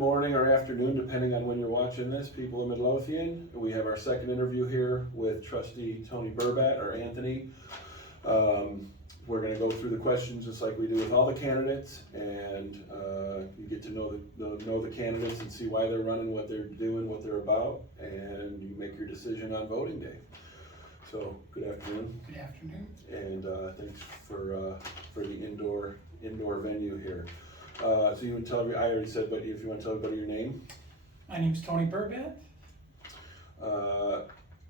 morning or afternoon, depending on when you're watching this, people of Midlothian. We have our second interview here with Trustee Tony Burbatt, or Anthony. We're gonna go through the questions just like we do with all the candidates, and you get to know the candidates and see why they're running, what they're doing, what they're about, and you make your decision on voting day. So, good afternoon. Good afternoon. And thanks for the indoor venue here. So you would tell me, I already said, but if you want to tell everybody your name. My name's Tony Burbatt.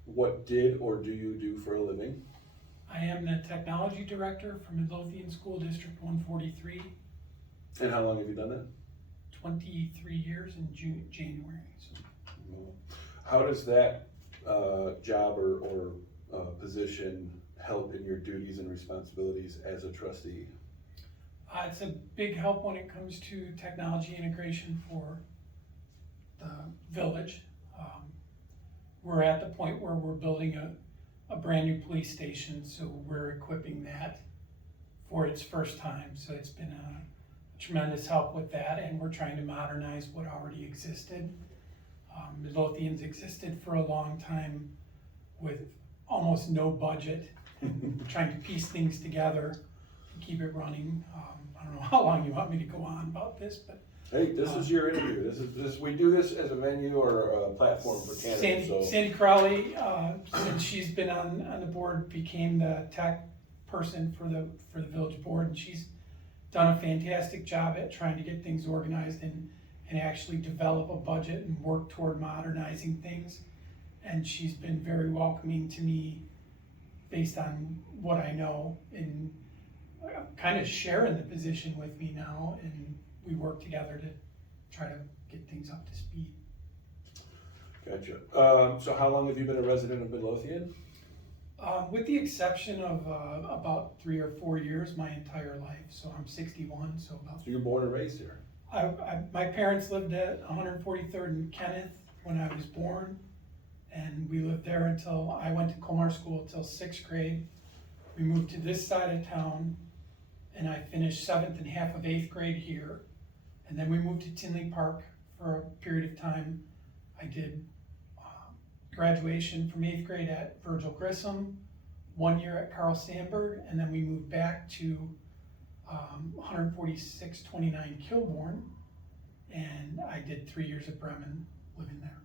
What did or do you do for a living? I am the Technology Director for Midlothian School District 143. And how long have you done that? 23 years in January. So. How does that job or position help in your duties and responsibilities as a trustee? It's a big help when it comes to technology integration for the village. We're at the point where we're building a brand new police station, so we're equipping that for its first time. So it's been a tremendous help with that, and we're trying to modernize what already existed. Midlothian's existed for a long time with almost no budget, trying to piece things together and keep it running. I don't know how long you want me to go on about this, but hey, this is your interview. We do this as a venue or a platform for candidates. Sandy Crowley, since she's been on the board, became the tech person for the village board, and she's done a fantastic job at trying to get things organized and actually develop a budget and work toward modernizing things. And she's been very welcoming to me based on what I know, and kind of sharing the position with me now, and we work together to try to get things up to speed. Gotcha. So how long have you been a resident of Midlothian? With the exception of about 3 or 4 years, my entire life. So I'm 61, so about. So you were born and raised here? My parents lived at 143rd and Kenneth when I was born, and we lived there until I went to Colmar School until 6th grade. We moved to this side of town, and I finished 7th and half of 8th grade here. And then we moved to Tinley Park for a period of time. I did graduation from 8th grade at Virgil Grissom, 1 year at Carl Sandburg, and then we moved back to 14629 Kilbourne, and I did 3 years at Bremen living there.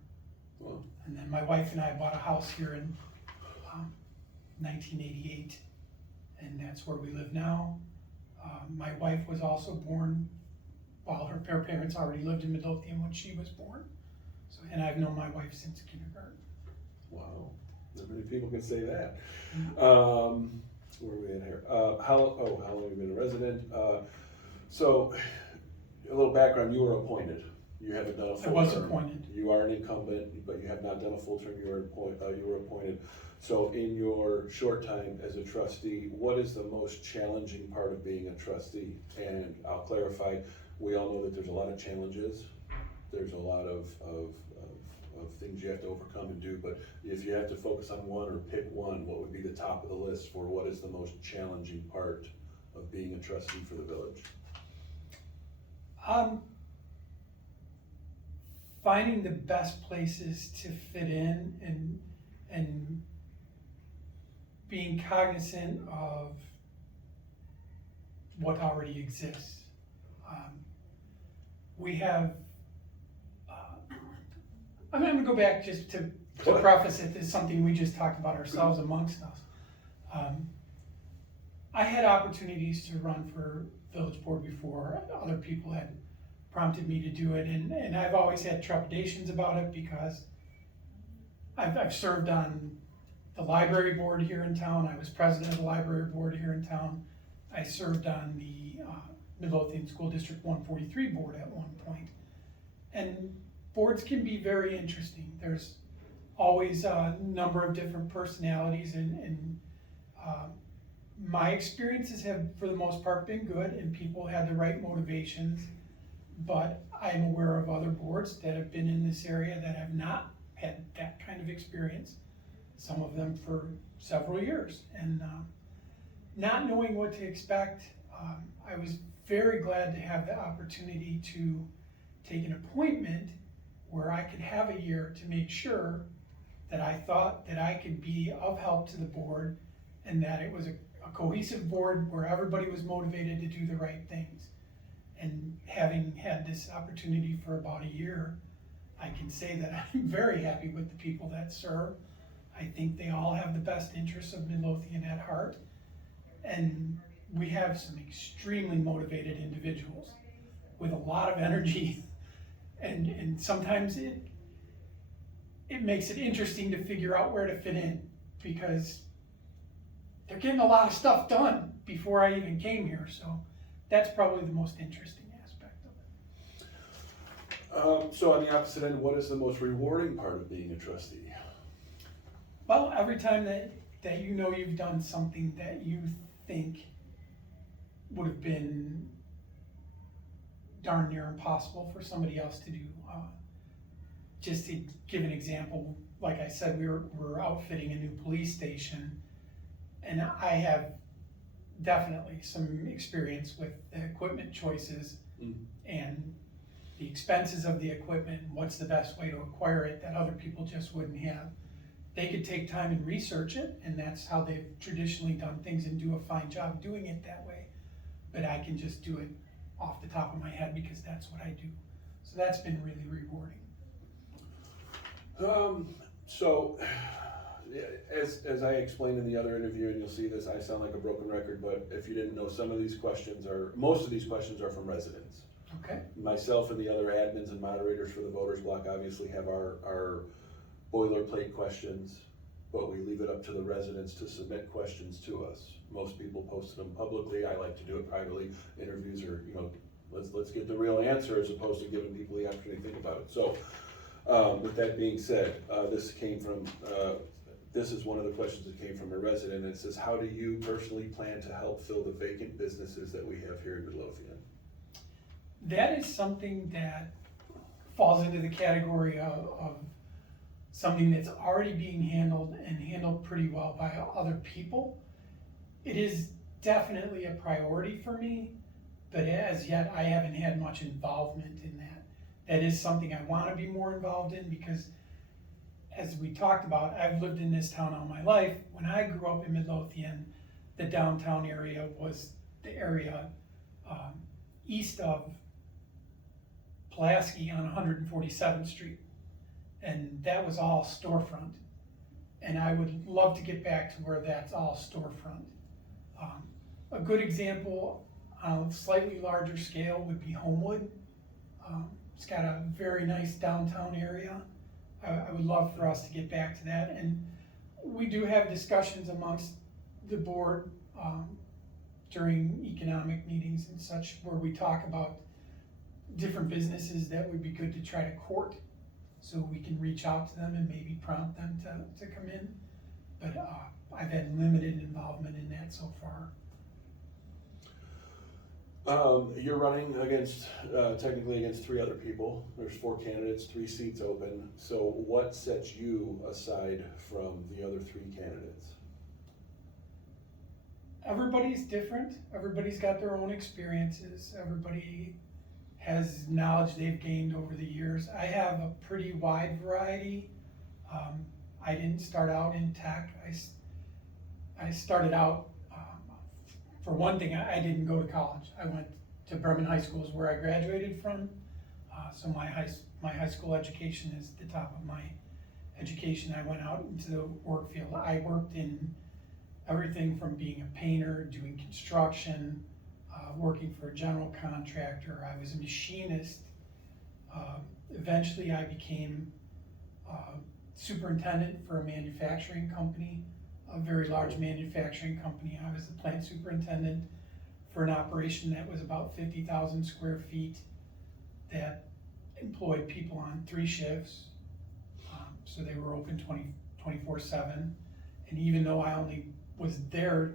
Wow. And then my wife and I bought a house here in 1988, and that's where we live now. My wife was also born while her parents already lived in Midlothian when she was born. So, and I've known my wife since kindergarten. Wow, not many people can say that. Where are we at here? How long have you been a resident? So, a little background, you were appointed. You haven't done a full term. I was appointed. You are an incumbent, but you have not done a full term. You were appointed. So in your short time as a trustee, what is the most challenging part of being a trustee? And I'll clarify, we all know that there's a lot of challenges. There's a lot of things you have to overcome and do, but if you have to focus on one or pick one, what would be the top of the list for what is the most challenging part of being a trustee for the village? Finding the best places to fit in and being cognizant of what already exists. We have, I'm going to go back just to preface it. This is something we just talked about ourselves amongst us. I had opportunities to run for village board before. Other people had prompted me to do it, and I've always had trepidations about it because I've served on the library board here in town. I was president of the library board here in town. I served on the Midlothian School District 143 board at one point. And boards can be very interesting. There's always a number of different personalities, and my experiences have, for the most part, been good, and people had the right motivations. But I'm aware of other boards that have been in this area that have not had that kind of experience, some of them for several years. And not knowing what to expect, I was very glad to have the opportunity to take an appointment where I could have a year to make sure that I thought that I could be of help to the board and that it was a cohesive board where everybody was motivated to do the right things. And having had this opportunity for about a year, I can say that I'm very happy with the people that serve. I think they all have the best interests of Midlothian at heart. And we have some extremely motivated individuals with a lot of energy. And sometimes it makes it interesting to figure out where to fit in, because they're getting a lot of stuff done before I even came here. So that's probably the most interesting aspect of it. So on the opposite end, what is the most rewarding part of being a trustee? Well, every time that you know you've done something that you think would have been darn near impossible for somebody else to do. Just to give an example, like I said, we're outfitting a new police station, and I have definitely some experience with the equipment choices and the expenses of the equipment, and what's the best way to acquire it that other people just wouldn't have. They could take time and research it, and that's how they've traditionally done things and do a fine job doing it that way. But I can just do it off the top of my head because that's what I do. So that's been really rewarding. So as I explained in the other interview, and you'll see this, I sound like a broken record, but if you didn't know, most of these questions are from residents. Okay. Myself and the other admins and moderators for the voters block obviously have our boilerplate questions, but we leave it up to the residents to submit questions to us. Most people post them publicly. I like to do it privately. Interviews are, let's get the real answer as opposed to giving people the opportunity to think about it. So with that being said, this is one of the questions that came from a resident. It says, how do you personally plan to help fill the vacant businesses that we have here in Midlothian? That is something that falls into the category of something that's already being handled and handled pretty well by other people. It is definitely a priority for me, but as yet I haven't had much involvement in that. That is something I want to be more involved in because, as we talked about, I've lived in this town all my life. When I grew up in Midlothian, the downtown area was the area east of Pulaski on 147th Street. And that was all storefront. And I would love to get back to where that's all storefront. A good example on a slightly larger scale would be Homewood. It's got a very nice downtown area. I would love for us to get back to that. And we do have discussions amongst the board during economic meetings and such where we talk about different businesses that would be good to try to court, so we can reach out to them and maybe prompt them to come in. But I've had limited involvement in that so far. You're running technically against 3 other people. There's 4 candidates, 3 seats open. So what sets you aside from the other 3 candidates? Everybody's different. Everybody's got their own experiences. Everybody has knowledge they've gained over the years. I have a pretty wide variety. I didn't start out in tech. I started out, for one thing, I didn't go to college. I went to Burbatt High School is where I graduated from. So my high school education is the top of my education. I went out into the work field. I worked in everything from being a painter, doing construction, working for a general contractor. I was a machinist. Eventually I became superintendent for a manufacturing company, a very large manufacturing company. I was the plant superintendent for an operation that was about 50,000 square feet that employed people on 3 shifts. So they were open 24/7. And even though I only was there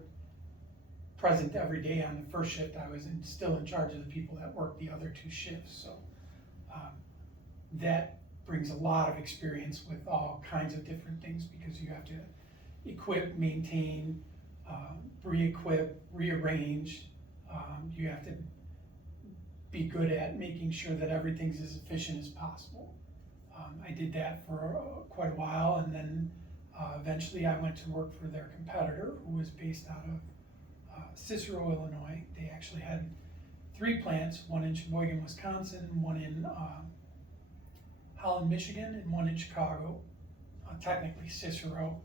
present every day on the first shift, I was still in charge of the people that worked the other 2 shifts. So that brings a lot of experience with all kinds of different things because you have to equip, maintain, re-equip, rearrange. You have to be good at making sure that everything's as efficient as possible. I did that for quite a while, and then eventually I went to work for their competitor, who was based out of Cicero, Illinois. They actually had 3 plants, one in Sheboygan, Wisconsin, one in Holland, Michigan, and one in Chicago, technically Cicero.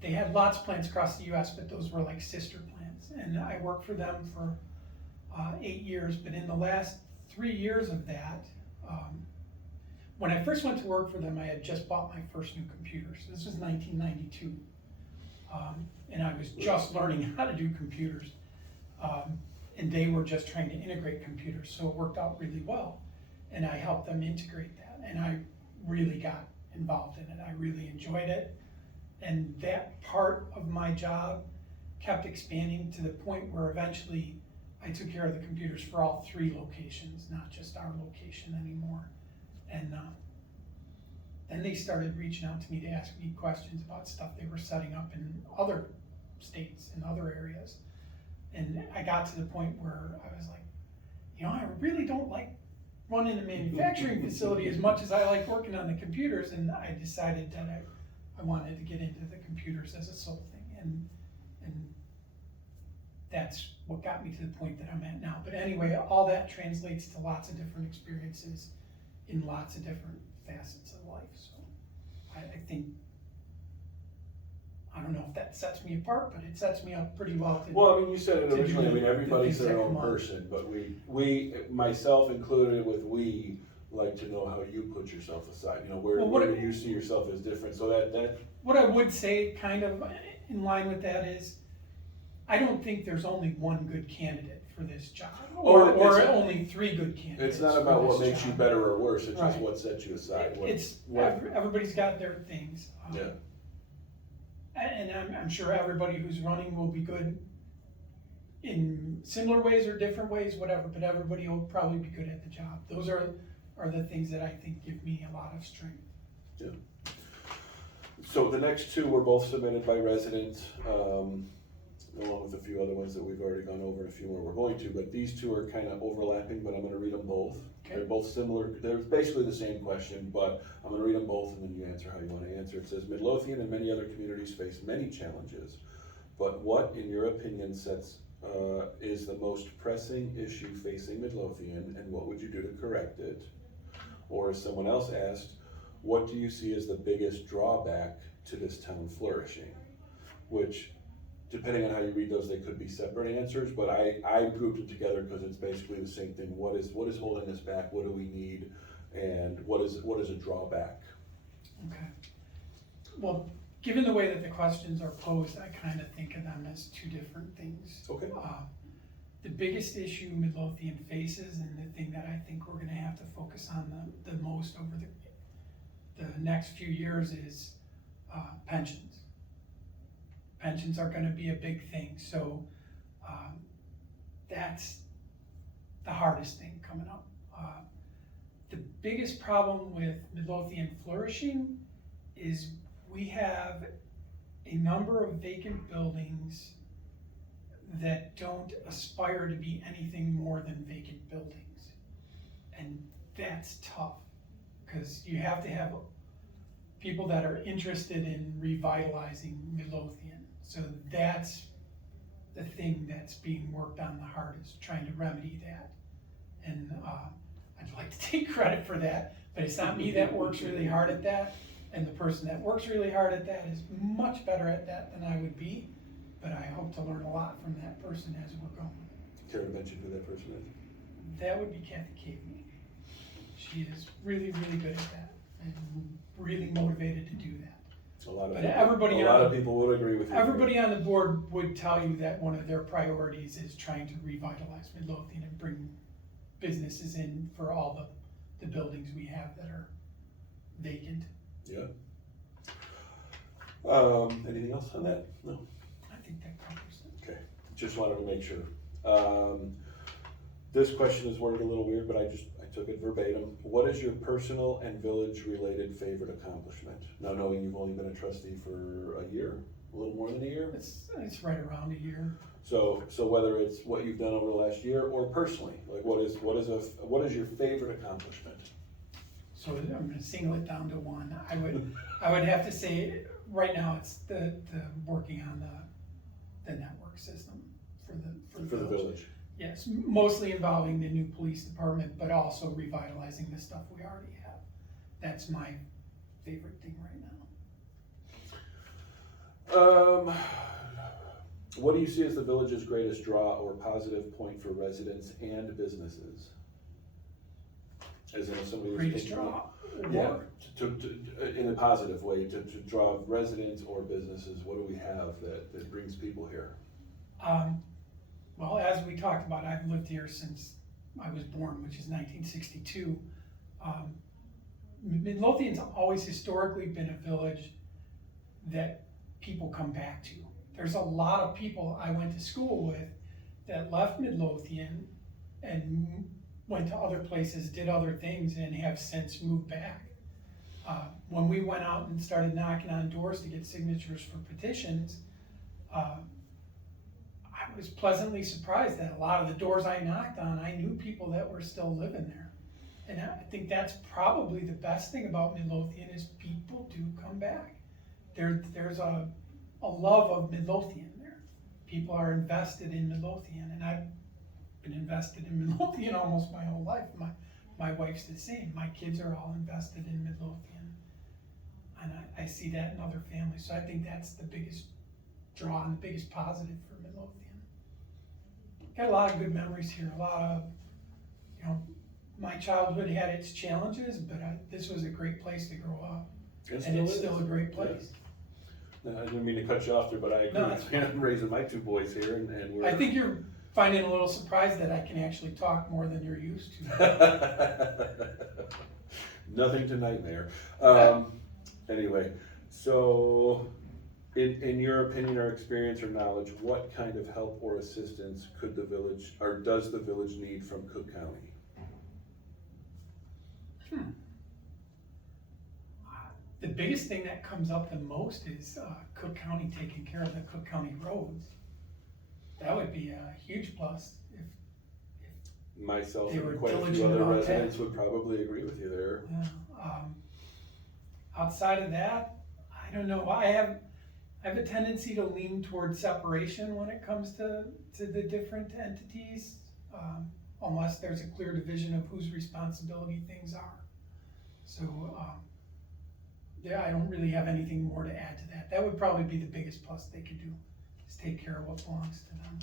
They had lots of plants across the US, but those were like sister plants. And I worked for them for 8 years, but in the last 3 years of that, when I first went to work for them, I had just bought my first new computer. So this was 1992. And I was just learning how to do computers. And they were just trying to integrate computers, so it worked out really well. And I helped them integrate that, and I really got involved in it. I really enjoyed it. And that part of my job kept expanding to the point where eventually I took care of the computers for all 3 locations, not just our location anymore. And then they started reaching out to me to ask me questions about stuff they were setting up in other states and other areas. And I got to the point where I was like, I really don't like running a manufacturing facility as much as I like working on the computers. And I decided that I wanted to get into the computers as a sole thing. And that's what got me to the point that I'm at now. But anyway, all that translates to lots of different experiences in lots of different facets of life. So I think, I don't know if that sets me apart, but it sets me up pretty well. Well, I mean, you said it originally, I mean, everybody's things their that own come up. person, but we, myself included we like to know how you put yourself aside, where do you see yourself as different, so that. What I would say, kind of in line with that, is I don't think there's only one good candidate for this job, or only 3 good candidates. It's not about what makes job. you better or worse, it's just Right. what sets you aside. Everybody's got their things. Yeah. And I'm sure everybody who's running will be good in similar ways or different ways, whatever, but everybody will probably be good at the job. Those are the things that I think give me a lot of strength. Yeah. So the next 2 were both submitted by residents, along with a few other ones that we've already gone over and a few more we're going to, but these 2 are kind of overlapping, but I'm gonna read them both. Okay. They're both similar, they're basically the same question, but I'm gonna read them both and then you answer how you wanna answer. It says, Midlothian and many other communities face many challenges, but what, in your opinion, is the most pressing issue facing Midlothian, and what would you do to correct it? Or as someone else asked, what do you see as the biggest drawback to this town flourishing? Which, depending on how you read those, they could be separate answers, but I grouped it together because it's basically the same thing. What is holding us back? What do we need? And what is a drawback? Okay. Well, given the way that the questions are posed, I kind of think of them as 2 different things. Okay. The biggest issue Midlothian faces, and the thing that I think we're gonna have to focus on the most over the next few years, is pensions. Pensions are gonna be a big thing, so that's the hardest thing coming up. The biggest problem with Midlothian flourishing is we have a number of vacant buildings that don't aspire to be anything more than vacant buildings. And that's tough, because you have to have people that are interested in revitalizing Midlothian. So that's the thing that's being worked on the hardest, trying to remedy that. And I'd like to take credit for that, but it's not me that works really hard at that. And the person that works really hard at that is much better at that than I would be. But I hope to learn a lot from that person as we're going. Care to mention who that person is? That would be Kathy Caveney. She is really, really good at that and really motivated to do that. A lot of people would agree with you. Everybody on the board would tell you that one of their priorities is trying to revitalize Midlothian and bring businesses in for all the buildings we have that are vacant. Yeah. Anything else on that? No? I think that covers it. Okay, just wanted to make sure. This question is worded a little weird, but I took it verbatim. What is your personal and village-related favorite accomplishment? Now, knowing you've only been a trustee for a year, A little more than a year? It's right around a year. So whether it's what you've done over the last year or personally, like what is your favorite accomplishment? So I'm gonna single it down to one. I would have to say, right now, it's the working on the network system for the village. Yes, mostly involving the new police department, but also revitalizing the stuff we already have. That's my favorite thing right now. What do you see as the village's greatest draw or positive point for residents and businesses? As in somebody who's Greatest thinking- draw? Yeah, in a positive way, to draw residents or businesses, what do we have that brings people here? Well, as we talked about, I've lived here since I was born, which is 1962. Midlothian's always historically been a village that people come back to. There's a lot of people I went to school with that left Midlothian and went to other places, did other things, and have since moved back. When we went out and started knocking on doors to get signatures for petitions, I was pleasantly surprised that a lot of the doors I knocked on, I knew people that were still living there. And I think that's probably the best thing about Midlothian is people do come back. There's a love of Midlothian there. People are invested in Midlothian, and I've been invested in Midlothian almost my whole life. My wife's the same. My kids are all invested in Midlothian. And I see that in other families. So I think that's the biggest draw and the biggest positive for Midlothian. Got a lot of good memories here. A lot of, my childhood had its challenges, but this was a great place to grow up. And it's still a great place. Yeah. No, I didn't mean to cut you off there, but I agree. No, I'm raising my two boys here, and we're. I think you're finding a little surprised that I can actually talk more than you're used to. Nothing to nightmare. Anyway, so in your opinion or experience or knowledge, what kind of help or assistance could the village, or does the village need from Cook County? The biggest thing that comes up the most is Cook County taking care of the Cook County roads. That would be a huge plus if Myself they were and quite a few diligent other about residents that. would probably agree with you there. Yeah. Outside of that, I don't know. I have a tendency to lean towards separation when it comes to the different entities, unless there's a clear division of whose responsibility things are. So, yeah, I don't really have anything more to add to that. That would probably be the biggest plus they could do, is take care of what belongs to them.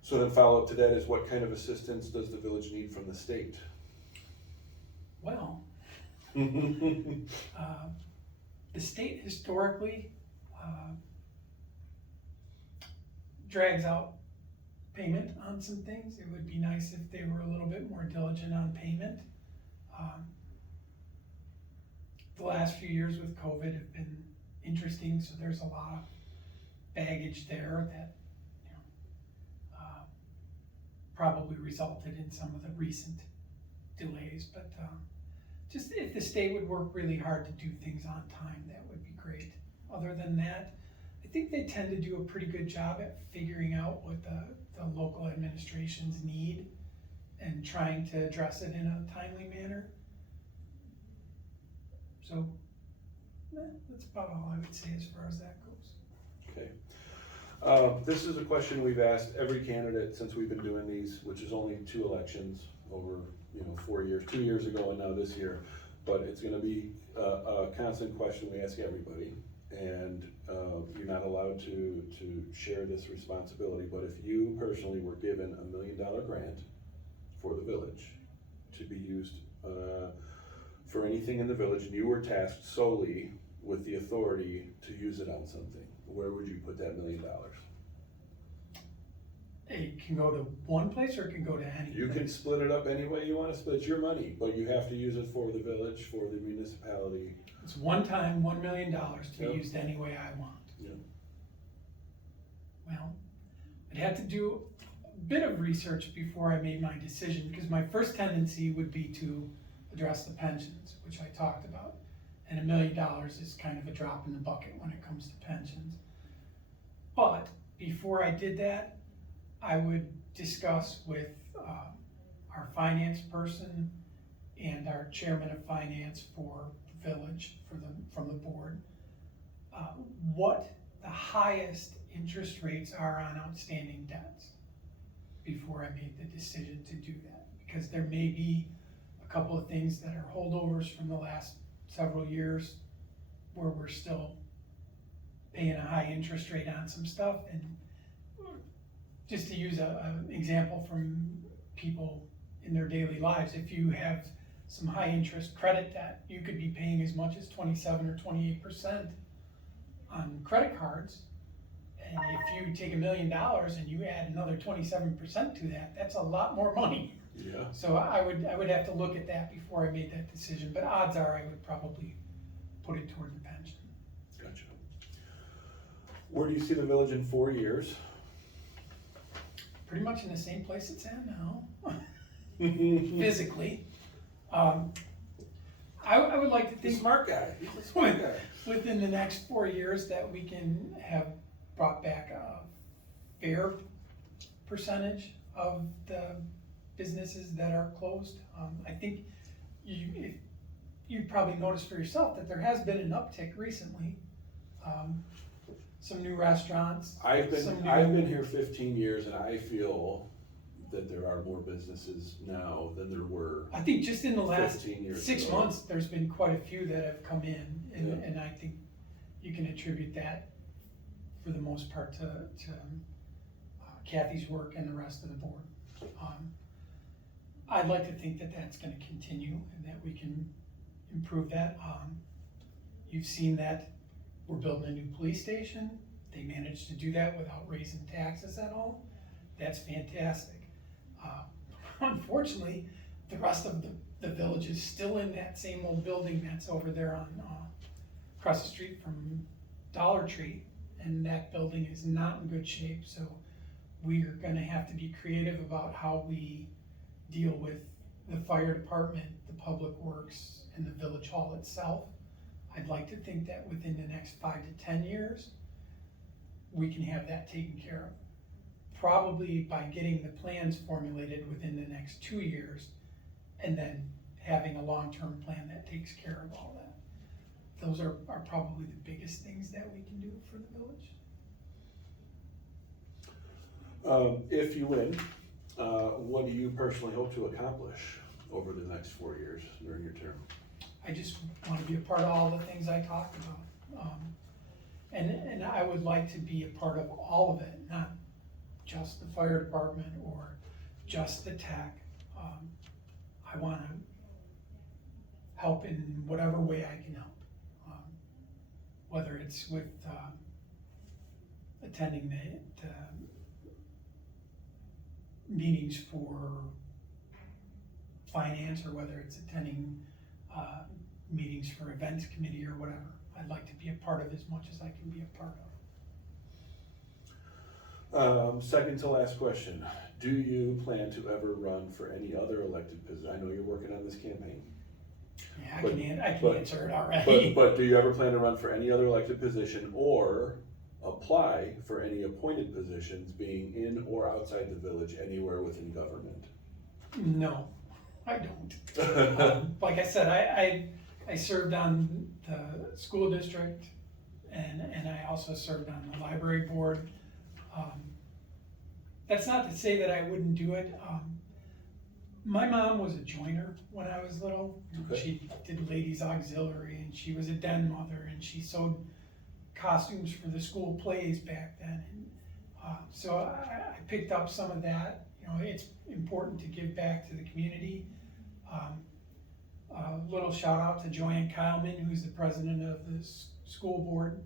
So then follow up to that is what kind of assistance does the village need from the state? Well, the state historically drags out payment on some things. It would be nice if they were a little bit more diligent on payment. The last few years with COVID have been interesting, so there's a lot of baggage there that probably resulted in some of the recent delays, but just if the state would work really hard to do things on time, that would be great. Other than that, I think they tend to do a pretty good job at figuring out what the local administrations need and trying to address it in a timely manner. So that's about all I would say as far as that goes. Okay. This is a question we've asked every candidate since we've been doing these, which is only 2 elections over 4 years, 2 years ago and now this year. But it's going to be a constant question we ask everybody, and you're not allowed to share this responsibility. But if you personally were given $1 million grant for the village to be used for anything in the village, and you were tasked solely with the authority to use it on something, where would you put that $1 million? It can go to one place or it can go to any You place. can split it up any way you want to split your money, but you have to use it for the village, for the municipality. It's one time, $1 million to Yep. be used any way I want. Yeah. Well, I'd have to do a bit of research before I made my decision, because my first tendency would be to address the pensions, which I talked about. And $1 million is kind of a drop in the bucket when it comes to pensions. But before I did that, I would discuss with our finance person and our chairman of finance for the village, from the board, what the highest interest rates are on outstanding debts before I made the decision to do that. Because there may be a couple of things that are holdovers from the last several years where we're still paying a high interest rate on some stuff. And just to use an example from people in their daily lives, if you have some high interest credit debt, you could be paying as much as 27 or 28% on credit cards. And if you take $1 million and you add another 27% to that, that's a lot more money. Yeah. So I would have to look at that before I made that decision, but odds are I would probably put it toward the pension. Gotcha. Where do you see the village in 4 years? Pretty much in the same place it's at now, physically. I would like to He's a think smart guy. He's a smart guy. within the next 4 years that we can have brought back a fair percentage of the businesses that are closed. I think you probably noticed for yourself that there has been an uptick recently. Some new restaurants. I've been here 15 years, and I feel that there are more businesses now than there were. I think just in the last 15 years 6 ago. months, there's been quite a few that have come in, and, Yeah. and I think you can attribute that for the most part to Kathy's work and the rest of the board. I'd like to think that that's going to continue and that we can improve that. You've seen that we're building a new police station. They managed to do that without raising taxes at all. That's fantastic. Unfortunately, the rest of the village is still in that same old building that's over there on across the street from Dollar Tree, and that building is not in good shape. So we are going to have to be creative about how we deal with the fire department, the public works, and the village hall itself. I'd like to think that within the next 5 to 10 years, we can have that taken care of. Probably by getting the plans formulated within the next 2 years, and then having a long-term plan that takes care of all that. Those are probably the biggest things that we can do for the village. If you win, what do you personally hope to accomplish over the next 4 years during your term? I just want to be a part of all the things I talked about. And I would like to be a part of all of it, not just the fire department or just the tech. I want to help in whatever way I can help. Whether it's with attending the meetings for finance, or whether it's attending meetings for events committee or whatever. I'd like to be a part of as much as I can be a part of. Second to last question. Do you plan to ever run for any other elected position? I know you're working on this campaign. Yeah, I But- can but- answer it already. But do you ever plan to run for any other elected position or apply for any appointed positions, being in or outside the village, anywhere within government? No, I don't. Like I said, I served on the school district, and I also served on the library board. That's not to say that I wouldn't do it. My mom was a joiner when I was little. Okay. She did ladies auxiliary, and she was a den mother, and she sewed costumes for the school plays back then. And, so I picked up some of that. You know, it's important to give back to the community. A little shout out to Joanne Kyleman, who's the president of the school board,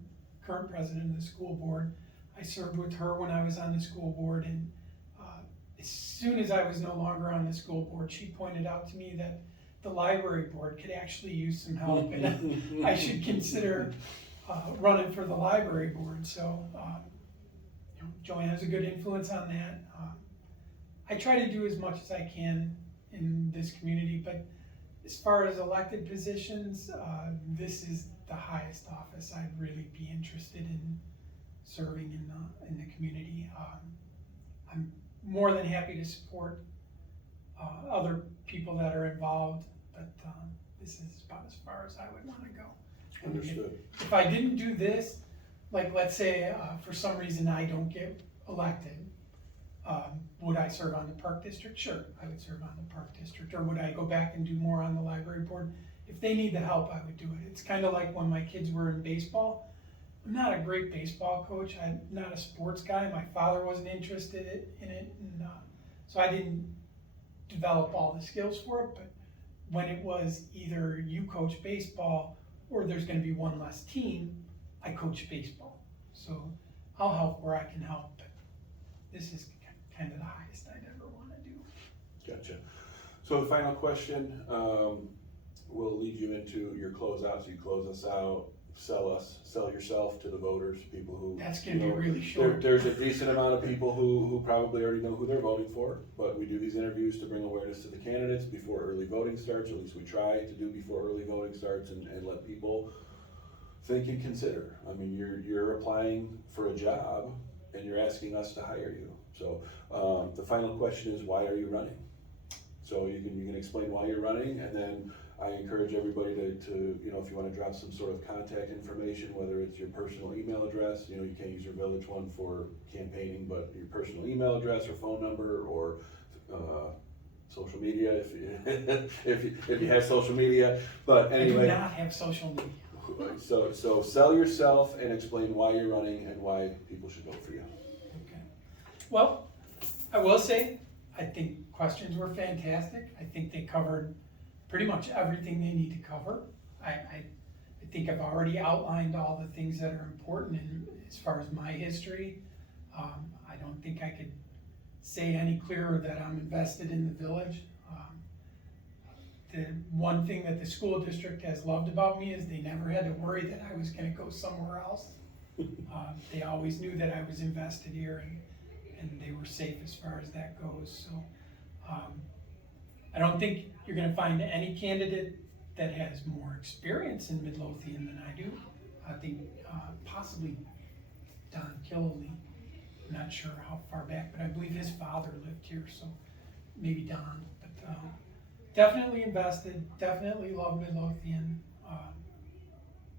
current president of the school board. I served with her when I was on the school board, and as soon as I was no longer on the school board, she pointed out to me that the library board could actually use some help, and I should consider running for the library board. So, you know, Joanne has a good influence on that. I try to do as much as I can in this community, but as far as elected positions, this is the highest office I'd really be interested in serving in the community. I'm more than happy to support other people that are involved, but this is about as far as I would want to go. And Understood. if I didn't do this, like let's say for some reason I don't get elected, would I serve on the park district? Sure, I would serve on the park district. Or would I go back and do more on the library board? If they need the help, I would do it. It's kind of like when my kids were in baseball. I'm not a great baseball coach. I'm not a sports guy. My father wasn't interested in it, and so I didn't develop all the skills for it. But when it was either you coach baseball or there's going to be one less team, I coach baseball. So I'll help where I can help. But this is kind of the highest I'd ever want to do. Gotcha. So the final question will lead you into your closeout. So you close us out, sell yourself to the voters, people who. That's going to be really short. There's a decent amount of people who probably already know who they're voting for, but we do these interviews to bring awareness to the candidates before early voting starts. At least we try to do before early voting starts, and let people think and consider. I mean, you're applying for a job and you're asking us to hire you. So the final question is, why are you running? So you can explain why you're running, and then I encourage everybody to if you want to drop some sort of contact information, whether it's your personal email address, you can't use your village one for campaigning, but your personal email address or phone number, or social media if you have social media. But anyway, I do not have social media. So sell yourself and explain why you're running and why people should vote for you. Okay. Well, I will say, I think questions were fantastic. I think they covered pretty much everything they need to cover. I think I've already outlined all the things that are important as far as my history. I don't think I could say any clearer that I'm invested in the village. The one thing that the school district has loved about me is they never had to worry that I was going to go somewhere else. They always knew that I was invested here, and they were safe as far as that goes. So I don't think you're going to find any candidate that has more experience in Midlothian than I do. I think possibly Don Killeley. I'm not sure how far back, but I believe his father lived here, so maybe Don. But definitely invested, definitely love Midlothian.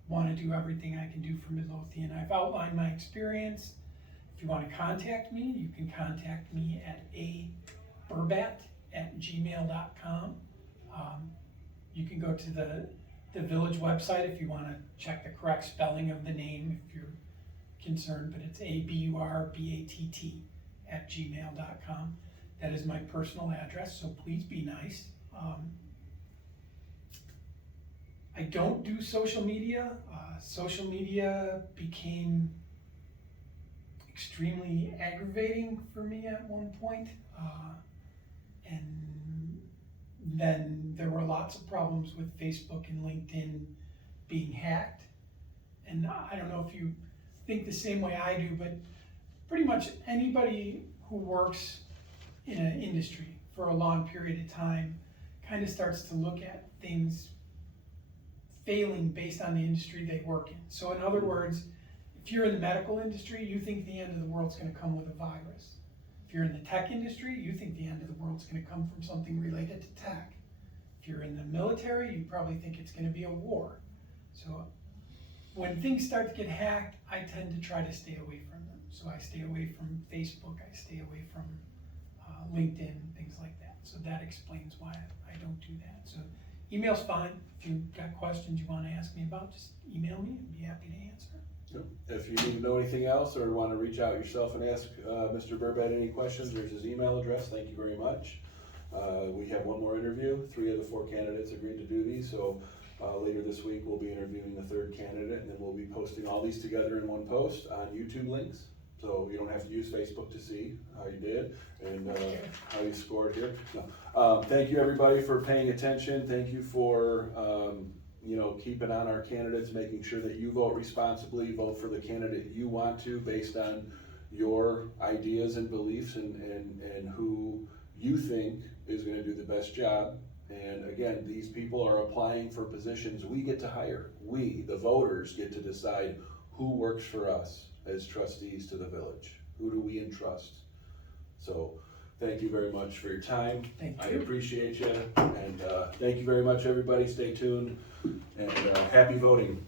Want to do everything I can do for Midlothian. I've outlined my experience. If you want to contact me, you can contact me at burbatt@gmail.com. You can go to the village website if you want to check the correct spelling of the name if you're concerned, but it's burbatt@gmail.com. That is my personal address, so please be nice. I don't do social media. Social media became extremely aggravating for me at one point. And then there were lots of problems with Facebook and LinkedIn being hacked. And I don't know if you think the same way I do, but pretty much anybody who works in an industry for a long period of time kind of starts to look at things failing based on the industry they work in. So in other words, if you're in the medical industry, you think the end of the world's going to come with a virus. If you're in the tech industry, you think the end of the world's going to come from something related to tech. If you're in the military, you probably think it's going to be a war. So when things start to get hacked, I tend to try to stay away from them. So I stay away from Facebook, I stay away from LinkedIn, things like that. So that explains why I don't do that. So email's fine. If you've got questions you want to ask me about, just email me and be happy to answer. Yep. If you need to know anything else or want to reach out yourself and ask Mr. Burbatt any questions, there's his email address. Thank you very much. We have one more interview. 3 of the 4 candidates agreed to do these, so later this week we'll be interviewing the 3rd candidate, and then we'll be posting all these together in one post on YouTube links. So you don't have to use Facebook to see how you did and how you scored here. No. Thank you everybody for paying attention. Thank you for keeping on our candidates, making sure that you vote responsibly, vote for the candidate you want to based on your ideas and beliefs and who you think is going to do the best job. And again, these people are applying for positions we get to hire. We, the voters, get to decide who works for us. as trustees to the village? Who do we entrust? So, thank you very much for your time. Thank I you. appreciate you, and thank you very much, everybody. Stay tuned, and happy voting.